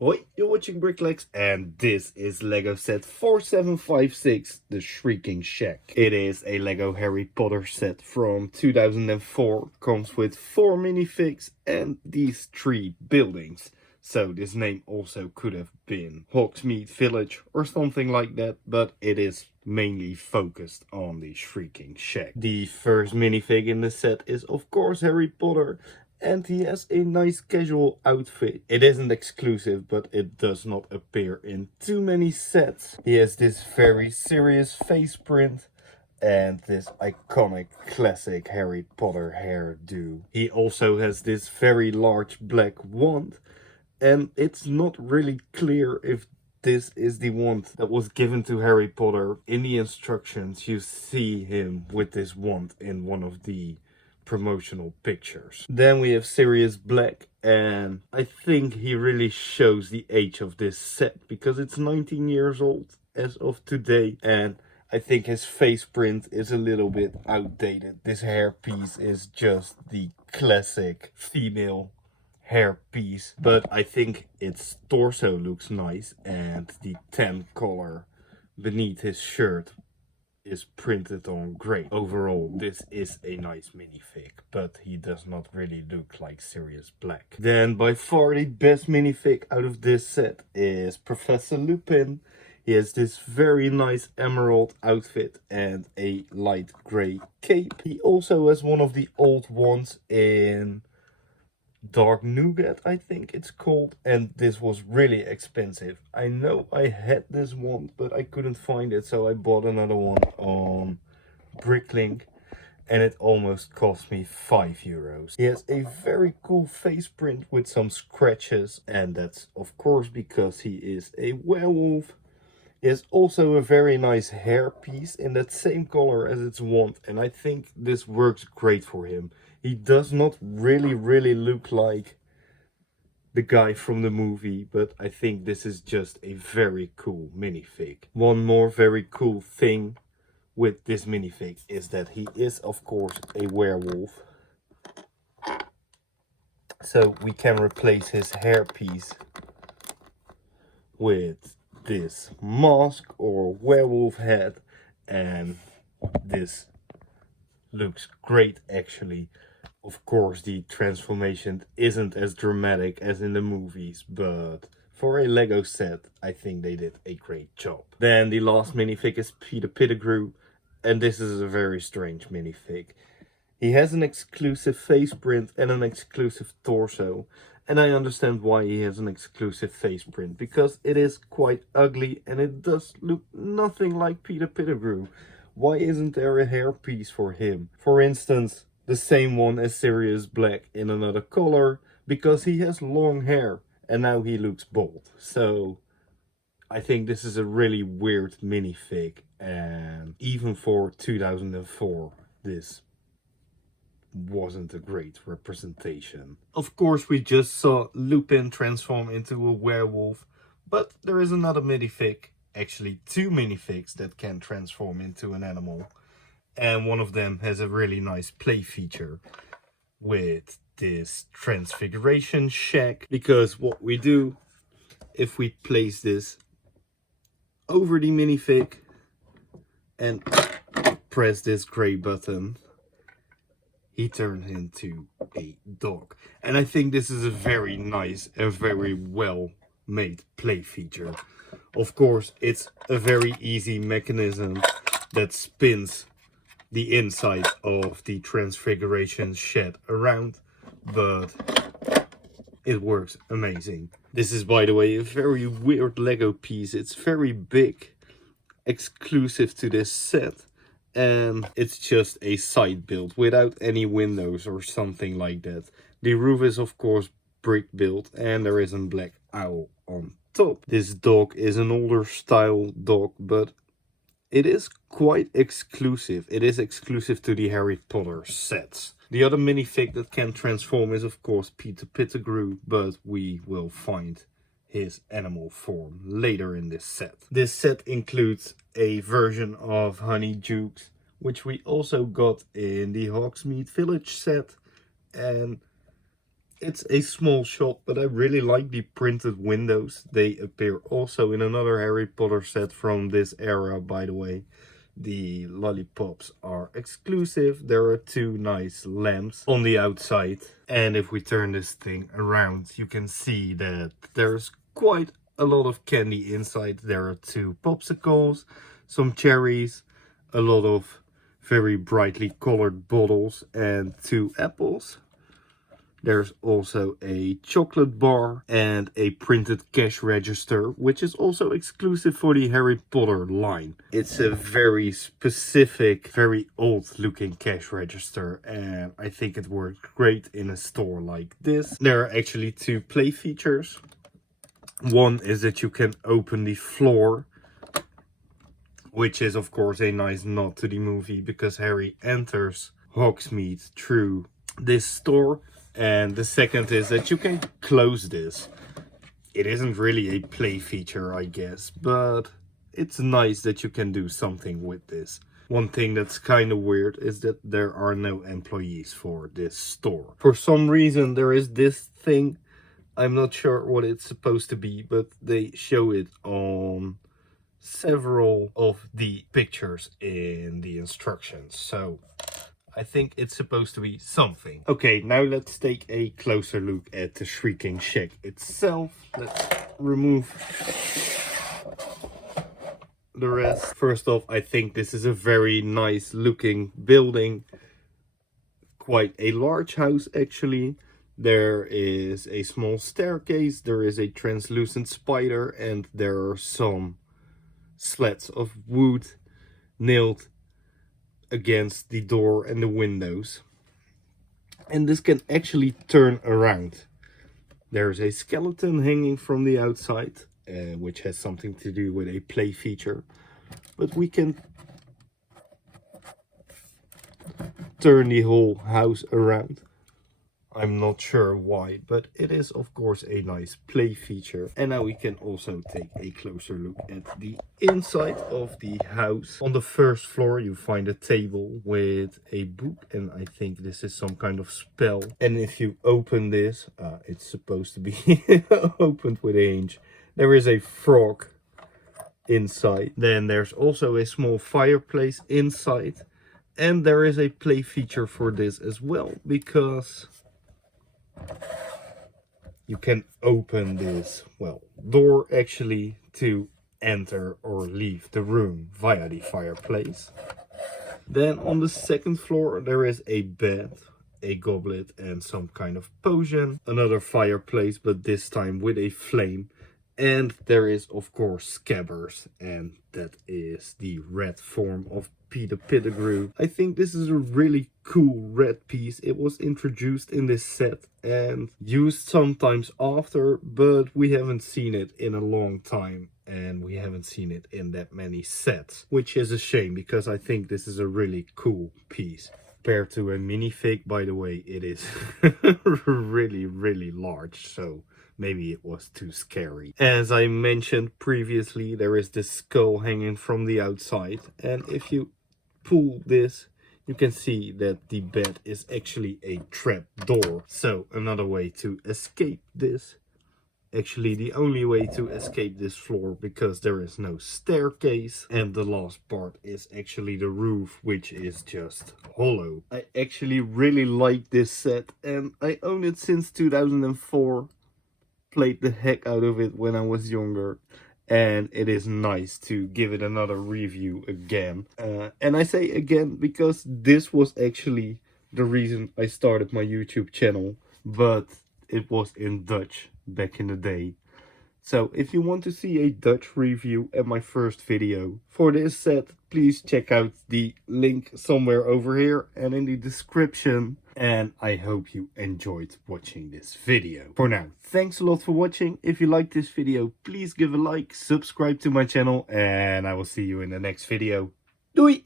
Hoi, you're watching BrickLex and this is Lego set 4756, the Shrieking Shack. It is a Lego Harry Potter set from 2004, comes with 4 minifigs and these 3 buildings. So this name also could have been Hogsmeade Village or something like that, but it is mainly focused on the Shrieking Shack. The first minifig in the set is of course Harry Potter, and he has a nice casual outfit. It isn't exclusive, but it does not appear in too many sets. He has this very serious face print and this iconic classic Harry Potter hairdo. He also has this very large black wand, and it's not really clear if this is the wand that was given to Harry Potter. In the instructions you see him with this wand in one of the promotional pictures. Then we have Sirius Black, and I think he really shows the age of this set because it's 19 years old as of today, and I think his face print is a little bit outdated. This hairpiece is just the classic female hairpiece, but I think its torso looks nice and the tan color beneath his shirt is printed on grey. Overall, this is a nice minifig, but he does not really look like Sirius Black. Then by far the best minifig out of this set is Professor Lupin. He has this very nice emerald outfit and a light grey cape. He also has one of the old ones in Dark Nougat, I think it's called, and this was really expensive. I know I had this one, but I couldn't find it, so I bought another one on BrickLex, and it almost cost me €5. He has a very cool face print with some scratches, and that's of course because he is a werewolf. He has also a very nice hairpiece in that same color as its wand, and I think this works great for him. He does not really look like the guy from the movie, but I think this is just a very cool minifig. One more very cool thing with this minifig is that he is of course a werewolf. So we can replace his hairpiece with this mask or werewolf head, and this looks great actually. Of course the transformation isn't as dramatic as in the movies, but for a Lego set I think they did a great job. Then the last minifig is Peter Pettigrew, and this is a very strange minifig. He has an exclusive face print and an exclusive torso, and I understand why he has an exclusive face print, because it is quite ugly and it does look nothing like Peter Pettigrew. Why isn't there a hairpiece for him? For instance, the same one as Sirius Black in another color, because he has long hair and now he looks bald. So I think this is a really weird minifig, and even for 2004 this wasn't a great representation. Of course we just saw Lupin transform into a werewolf, but there is another minifig, actually 2 minifigs that can transform into an animal, and one of them has a really nice play feature with this transfiguration shack, because what we do, if we place this over the minifig and press this gray button, he turns into a dog. And I think this is a very nice and very well made play feature. Of course, it's a very easy mechanism that spins the inside of the transfiguration shed around, but it works amazing. This is, by the way, a very weird Lego piece. It's very big, exclusive to this set, and it's just a side build without any windows or something like that. The roof is of course brick built, and there is a black owl on top. This dog is an older style dog, but it is quite exclusive. It is exclusive to the Harry Potter sets. The other minifig that can transform is of course Peter Pettigrew, but we will find his animal form later in this set. This set includes a version of Honeydukes, which we also got in the Hogsmeade Village set, and It's a small shop, but I really like the printed windows. They appear also in another Harry Potter set from this era, by the way. The lollipops are exclusive. There are two nice lamps on the outside. And if we turn this thing around, you can see that there's quite a lot of candy inside. There are two popsicles, some cherries, a lot of very brightly colored bottles, and two apples. There's also a chocolate bar and a printed cash register, which is also exclusive for the Harry Potter line. It's a very specific, very old looking cash register, and I think it works great in a store like this. There are actually two play features. One is that you can open the floor, which is of course a nice nod to the movie because Harry enters Hogsmeade through this store. And the second is that you can close this. It isn't really a play feature, I guess, but it's nice that you can do something with this. One thing that's kind of weird is that there are no employees for this store. For some reason there is this thing. I'm not sure what it's supposed to be, but they show it on several of the pictures in the instructions. So I think it's supposed to be something. Okay, now let's take a closer look at the Shrieking Shack itself. Let's remove the rest. First off, I think this is a very nice looking building. Quite a large house actually. There is a small staircase, there is a translucent spider, and there are some slats of wood nailed against the door and the windows. And this can actually turn around. There's a skeleton hanging from the outside, which has something to do with a play feature. But we can turn the whole house around. I'm not sure why, but it is of course a nice play feature. And now we can also take a closer look at the inside of the house. On the first floor you find a table with a book, and I think this is some kind of spell. And if you open this, it's supposed to be opened with a hinge. There is a frog inside. Then there's also a small fireplace inside. And there is a play feature for this as well, because you can open this, well, door actually to enter or leave the room via the fireplace. Then on the second floor there is a bed, a goblet and some kind of potion. Another fireplace, but this time with a flame. And there is of course Scabbers, and that is the red form of Peter Pettigrew. I think this is a really cool red piece. It was introduced in this set and used sometimes after, but we haven't seen it in a long time. And we haven't seen it in that many sets, which is a shame because I think this is a really cool piece. Compared to a minifig, by the way, it is really large, so maybe it was too scary. As I mentioned previously, there is this skull hanging from the outside, and if you pull this, you can see that the bed is actually a trap door. So another way to escape this, actually the only way to escape this floor, because there is no staircase, and the last part is actually the roof, which is just hollow. I actually really like this set and I own it since 2004. Played the heck out of it when I was younger, and it is nice to give it another review again. And I say again because this was actually the reason I started my YouTube channel, but it was in Dutch back in the day. So if you want to see a Dutch review and my first video for this set, please check out the link somewhere over here and in the description. And I hope you enjoyed watching this video. For now, thanks a lot for watching. If you liked this video, please give a like, subscribe to my channel, and I will see you in the next video. Doei!